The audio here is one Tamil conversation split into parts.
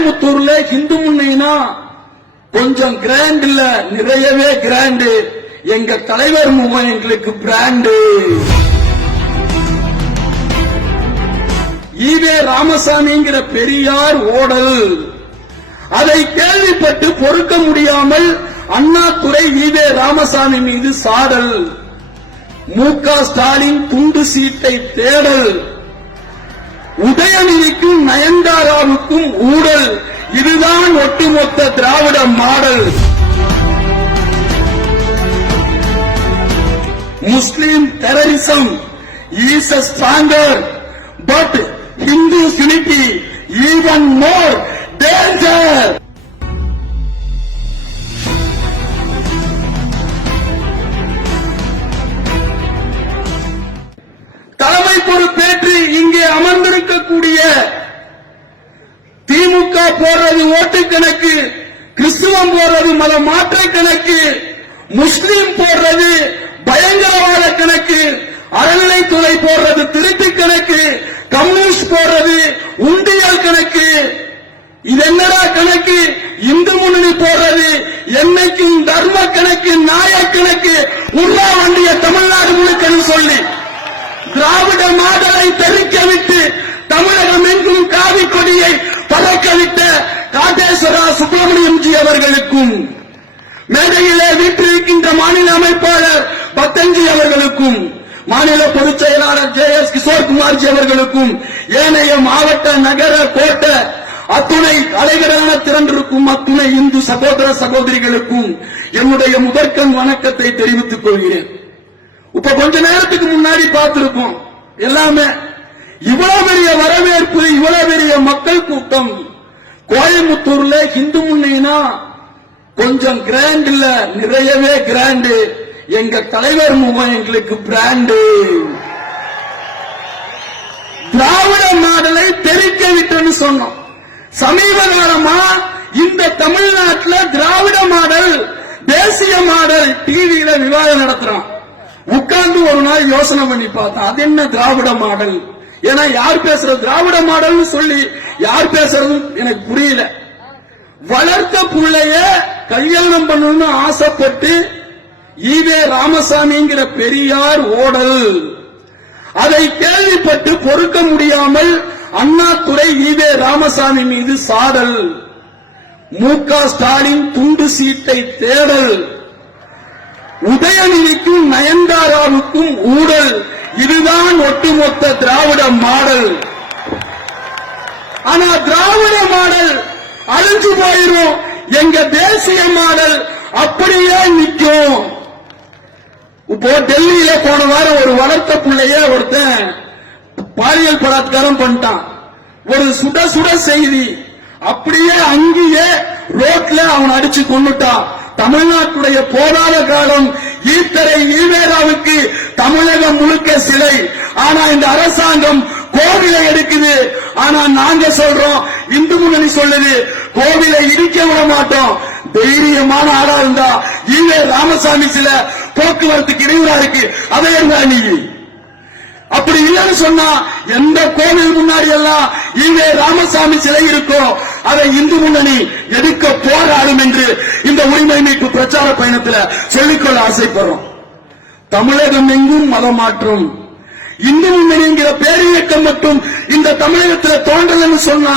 கோயம்புத்தூர்ல இந்து முன்னைனா கொஞ்சம் கிராண்ட் இல்ல, நிறையவே கிராண்ட். எங்க தலைவர் முகம் எங்களுக்கு பிராண்டு. ஈவே ராமசாமிங்கிற பெரியார் ஓடல், அதை கேள்விப்பட்டு பொறுக்க முடியாமல் அண்ணாதுரை ஈவே ராமசாமி மீது சாடல். மு.க. ஸ்டாலின் துண்டு சீட்டை தேடல். உதயநிதிக்கும் நயன்தாராவுக்கும் ஊழல். இதுதான் ஒட்டுமொத்த திராவிட model. Muslim terrorism is a stronger, but Hindu unity even more danger. தலைமை பொறுப்பேற்று இங்கே அமர்ந்திருக்கக்கூடிய திமுக போடுறது ஓட்டு கணக்கு, கிறிஸ்துவம் போடுறது மத மாற்ற கணக்கு, முஸ்லீம் போடுறது பயங்கரவாத கணக்கு, அறநிலைத்துறை போடுறது திருட்டு கணக்கு, கம்யூனிஸ்ட் போடுறது உண்டியல் கணக்கு. இது என்னடா கணக்கு? இந்து முன்னணி போடுறது என்னைக்கும் தர்ம கணக்கு, நியாய கணக்கு, உருளா வண்டிய தமிழ்நாடு முழுக்கன்னு சொல்லி திராவிட மாடலை தெறிக்க விட்டு தமிழகம் எங்கும் காவி கொடியை பறக்க விட்ட காட்டேஸ்வரா சுப்பிரமணியம் ஜி அவர்களுக்கும், மேடையிலே வீற்றிருக்கின்ற மாநில அமைப்பாளர் பத்தஞ்சி அவர்களுக்கும், மாநில பொதுச் செயலாளர் ஜே.எஸ். கிஷோர்குமார்ஜி அவர்களுக்கும், ஏனைய மாவட்ட நகர கோட்ட அத்துணை தலைவரான திரண்டிருக்கும் அத்துணை இந்து சகோதர சகோதரிகளுக்கும் என்னுடைய முதற்கண் வணக்கத்தை தெரிவித்துக் கொள்கிறேன். இப்ப கொஞ்ச நேரத்துக்கு முன்னாடி பார்த்திருப்போம் எல்லாமே. இவ்வளவு பெரிய வரவேற்பு, இவ்வளவு பெரிய மக்கள் கூட்டம். கோயம்புத்தூர்ல இந்து முன்னைனா கொஞ்சம் கிராண்ட் இல்ல, நிறையவே கிராண்ட். எங்க தலைவர் முகம் எங்களுக்கு பிராண்டு. திராவிட மாடலை தெறிக்க விட்டுன்னு சொன்னோம். சமீப காலமா இந்த தமிழ்நாட்டில் திராவிட மாடல், தேசிய மாடல் டிவியில விவாதம் நடத்துறோம். உட்கார்ந்து ஒரு நாள் யோசனை பண்ணி பார்த்தா அது என்ன திராவிட மாடல்? ஏன்னா யார் பேசுறது திராவிட மாடல் சொல்லி யார் பேசுறது எனக்கு புரியல. வளர்த்த புள்ளைய கல்யாணம் பண்ணணும்னு ஆசைப்பட்டு ஈவே ராமசாமிங்கிற பெரியார் ஓடல், அதை கேள்விப்பட்டு பொறுக்க முடியாமல் அண்ணாதுரை ஈவே ராமசாமி மீது சாடல். மு.க. ஸ்டாலின் துண்டு சீட்டை தேடல். உதயநிதிக்கும் நயன்தாராவுக்கும் ஊழல். இதுதான் ஒட்டுமொத்த திராவிட மாடல். ஆனா திராவிட மாடல் அழிஞ்சு போயிரும், எங்க தேசிய மாடல் அப்படியே நிற்கும். இப்போ டெல்லியில போன வாரம் ஒரு வளர்த்த பிள்ளைய ஒருத்தன் பாலியல் பலாத்காரம் பண்ணிட்டான். ஒரு சுட சுட செய்தி, அப்படியே அங்கேயே ரோட்ல அவன் அடிச்சு கொண்டுட்டான். தமிழ்நாட்டுடைய போராட காலம் ஈத்தரை ஈவேராவுக்கு தமிழகம் முழுக்க சிலை. ஆனா இந்த அரசாங்கம் கோவிலை எடுக்குது. ஆனா நாங்க சொல்றோம், இந்து முன்னணி சொல்லுது, கோவிலை இடிக்க விட மாட்டோம். தைரியமான ஆளா இருந்தா ஈவே ராமசாமி சிலை போக்குவரத்துக்கு இடையூறா இருக்கு, அதை இருந்தா நீ அப்படி இல்லைன்னு சொன்னா எந்த கோவில் முன்னாடி எல்லாம் ஈவே ராமசாமி சிலை இருக்கோ அதை இந்து முன்னணி எடுக்க போராடும் என்று இந்த உரிமை மீட்பு பிரச்சார பயணத்தில் சொல்லிக்கொள்ள ஆசைப்படுறோம். தமிழகம் எங்கும் மதமாற்றம். இந்து முன்னணி என்கிற பேரியக்கம் மட்டும் இந்த தமிழகத்தில் தோன்றலன்னு சொன்னா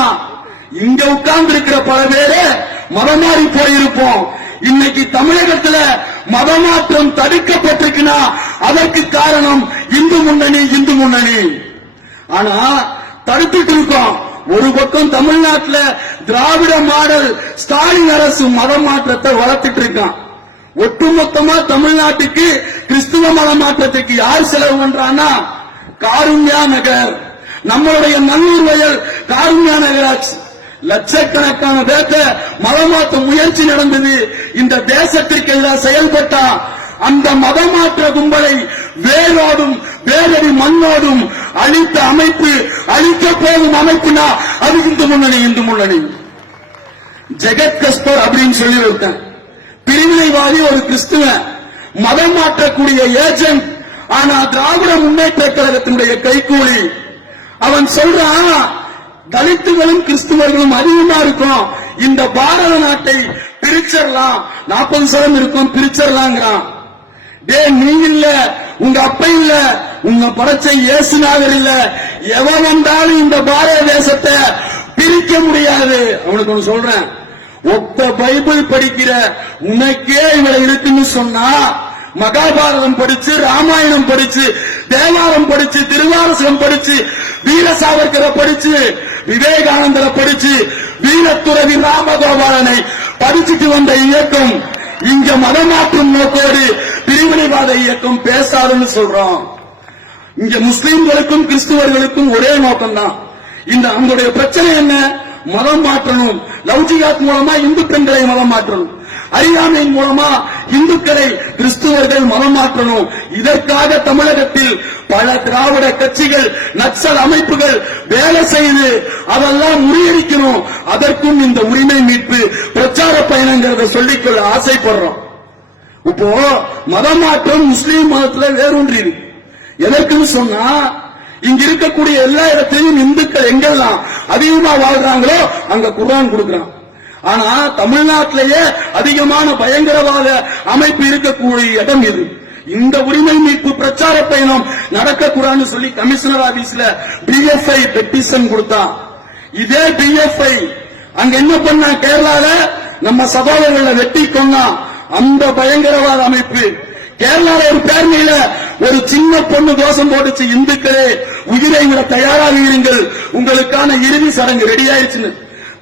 இங்க உட்கார்ந்து இருக்கிற பல பேரே மதமாறி போயிருப்போம். இன்னைக்கு தமிழகத்தில் மதமாற்றம் தடுக்கப்பட்டிருக்குன்னா அதற்கு காரணம் இந்து முன்னணி, இந்து முன்னணி. ஆனா தடுத்துட்டு இருக்கோம். ஒரு பக்கம் தமிழ்நாட்டில் திராவிட மாடல் ஸ்டாலின் அரசு மதமாற்றத்தை வளர்த்துட்டு இருக்கான். ஒட்டுமொத்தமா தமிழ்நாட்டுக்கு கிறிஸ்துவ மத மாற்றத்துக்கு யார் செலவு பண்றான்னா காருண்யா நகர், நம்மளுடைய நல்லூர் வயல் காருண்யா நகராட்சி. லட்சக்கணக்கான பேர்த்த மதமாற்ற முயற்சி நடந்தது. இந்த தேசத்திற்கு எதிராக செயல்பட்டா அந்த மதமாற்ற கும்பலை வேரோடும் வேரடி மண்ணோடும் அழித்த அமைப்பு, அழிக்க போகும் அமைப்புனா அது இந்து முன்னணி. இந்து முன்னணி ஜெகத் கஸ்பர் அப்படின்னு சொல்லி வைத்தேன். பிரிவினைவாதி, ஒரு கிறிஸ்துவ மதம் மாற்றக்கூடிய ஏஜென்ட். ஆனா திராவிட முன்னேற்ற கழகத்தினுடைய கைகூலி. அவன் சொல்றான், தலித்துகளும் கிறிஸ்துவர்களும் அதிகமா இருக்கும். இந்த பாரத நாட்டை பிரிச்சிடலாம், 40% இருக்கும், பிரிச்சிடலாங்கிறான். டே, நீ இல்ல, உங்க அப்பா இல்ல, உங்க படைச்ச இயேசுநாதர் இல்ல, எவன் வந்தாலும் இந்த பாரத தேசத்தை பிரிக்க முடியாது. அவனுக்கு ஒன்று சொல்றேன், ஒத்த பைபிள் படிக்கிற உனக்கே இவளை இருக்குன்னு சொன்னா, மகாபாரதம் படிச்சு, ராமாயணம் படிச்சு, தேவாரம் படிச்சு, திருவாரசம் படிச்சு, வீர சாவர்கரை படிச்சு, விவேகானந்தரை படிச்சு, வீரத்துறவி ராமகோபாலனை படிச்சுட்டு வந்த இயக்கம் இங்க மதமாற்றும் நோக்கோடு பிரிவினைவாத இயக்கம் பேசாதுன்னு சொல்றோம். இங்க முஸ்லிம்களுக்கும் கிறிஸ்துவர்களுக்கும் ஒரே நோக்கம் தான். இந்த அவங்களுடைய பிரச்சனை என்ன? மதம் மாற்றணும். லவ் ஜிஹாத் மூலமா இந்து பெண்களை மதம் மாற்றணும், அறியாமையின் மூலமா இந்துக்களை கிறிஸ்துவர்கள் மதம் மாற்றணும். இதற்காக தமிழகத்தில் பல திராவிட கட்சிகள், நக்சல் அமைப்புகள் வேலை செய்து அதெல்லாம் முறியடிக்கணும். அதற்கும் இந்த உரிமை மீட்பு பிரச்சார பயணங்கிறத சொல்லிக்கொள்ள ஆசைப்படுறோம். இப்போ மதம் மாற்றம் முஸ்லீம் மதத்துல வேரூன்றி இருக்கு. எதற்குன்னு சொன்னா, இங்க இருக்கக்கூடிய எல்லா இடத்திலும் இந்துக்கள் எங்கெல்லாம் அதிகமா வாழ்றாங்களோ அங்க குர்ஆன் கொடுக்கிறான். ஆனா தமிழ்நாட்டிலேயே அதிகமான பயங்கரவாத அமைப்பு இருக்கக்கூடிய இடம் இது. இந்த உரிமை மீட்பு பிரச்சார பயணம் நடக்கக்கூடாதுன்னு சொல்லி கமிஷனர் ஆபீஸ்ல பிஎஃப்ஐ பெட்டிஷன் கொடுத்தான். இதே பிஎஃப்ஐ அங்க என்ன பண்ண, கேரளால நம்ம சகோதரர்களை வெட்டி கொண்டா. அந்த பயங்கரவாத அமைப்பு கேரளால ஒரு பேரணியில ஒரு சின்ன பொண்ணு தோஷம் போட்டுச்சு, இந்துக்களே உயிரை விட தயாராக இருங்கள், உங்களுக்கான இறுதி சடங்கு ரெடி ஆயிடுச்சுன்னு.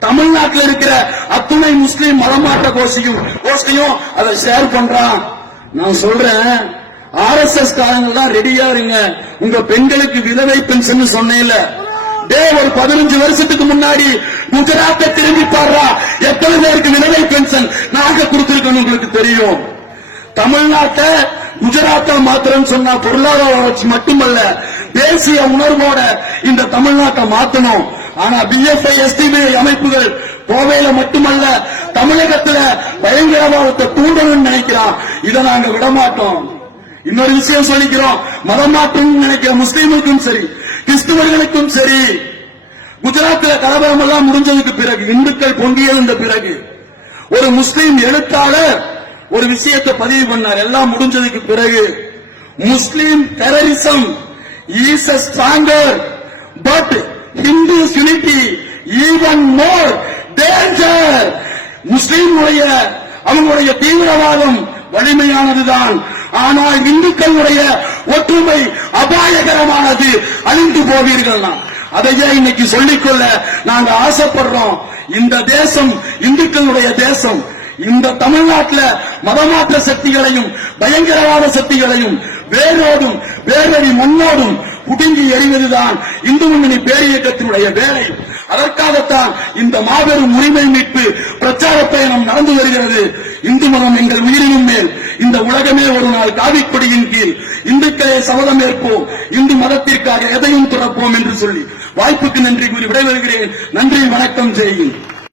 தமிழ்நாட்டில் இருக்கிற அத்துணை முஸ்லீம் மதமாற்ற கோஷ்டியும் அதை ஷேர் பண்றான். நான் சொல்றேன், RSS காரங்க தான் ரெடியா இருங்க. உங்க பெண்களுக்கு விதவை பென்ஷன் சொன்னேன்ல, ஒரு 15 வருஷத்துக்கு முன்னாடி குஜராத்தை திரும்பி பாடுறா, எத்தனை பேருக்கு விதவை பென்ஷன் நாங்க கொடுத்திருக்கோம் உங்களுக்கு தெரியும். தமிழ்நாட்டை குஜராத்தை மாத்திரம் சொன்னா பொருளாதார வளர்ச்சி மட்டுமல்ல, தேசிய உணர்வோட இந்த தமிழ்நாட்டை மாத்தணும். ஆனா பிஎஃப்ஐ எஸ்டிபி அமைப்புகள் கோவையில மட்டுமல்ல தமிழகத்துல பயங்கரவாதத்தை தூண்டணும்னு நினைக்கிறான். இதை நாங்க விடமாட்டோம். இன்னொரு விஷயம் சொல்லிக்கிறோம், மதம் மாற்றம் நினைக்கிற முஸ்லீமுக்கும் சரி கிறிஸ்துவர்களுக்கும் சரி, குஜராத்தில் கலவரம் எல்லாம் முடிஞ்சதுக்கு பிறகு, இந்துக்கள் பொங்கி எழுந்த பிறகு ஒரு முஸ்லீம் எழுத்தாளர் ஒரு விஷயத்தை பதிவு பண்ணார். எல்லாம் முடிஞ்சதுக்கு பிறகு, Muslim terrorism is a stronger but Hindu's unity even more danger. முஸ்லீமுடைய அவங்களுடைய தீவிரவாதம் வலிமையானதுதான், ஆனால் இந்துக்களுடைய ஒற்றுமை அபாயகரமானது, அழிந்து போவீர்கள். அதையே இன்னைக்கு சொல்லிக்கொள்ள நாங்க ஆசைப்படுறோம். இந்த தேசம் இந்துக்களுடைய தேசம். இந்த தமிழ்நாட்டில் மதமாற்ற சக்திகளையும் பயங்கரவாத சக்திகளையும் வேரோடும் வேரடி மண்ணோடும் புடுங்கி எறிவதுதான் இந்து முன்னணி பேரியக்கத்தினுடைய வேலை. அதற்காகத்தான் இந்த மாபெரும் உரிமை மீட்பு பிரச்சார பயணம் நடந்து வருகிறது. இந்து மதம் எங்கள் உயிரினும் மேல், இந்த உலகமே ஒரு நாள் காவிக்கொடியின் கீழ் இந்துக்களை சபதம் ஏற்போம், இந்து மதத்திற்காக எதையும் துறப்போம் என்று சொல்லி வாய்ப்புக்கு நன்றி கூறி விடைபெறுகிறேன். நன்றி, வணக்கம், ஜெய் ஹிந்த்.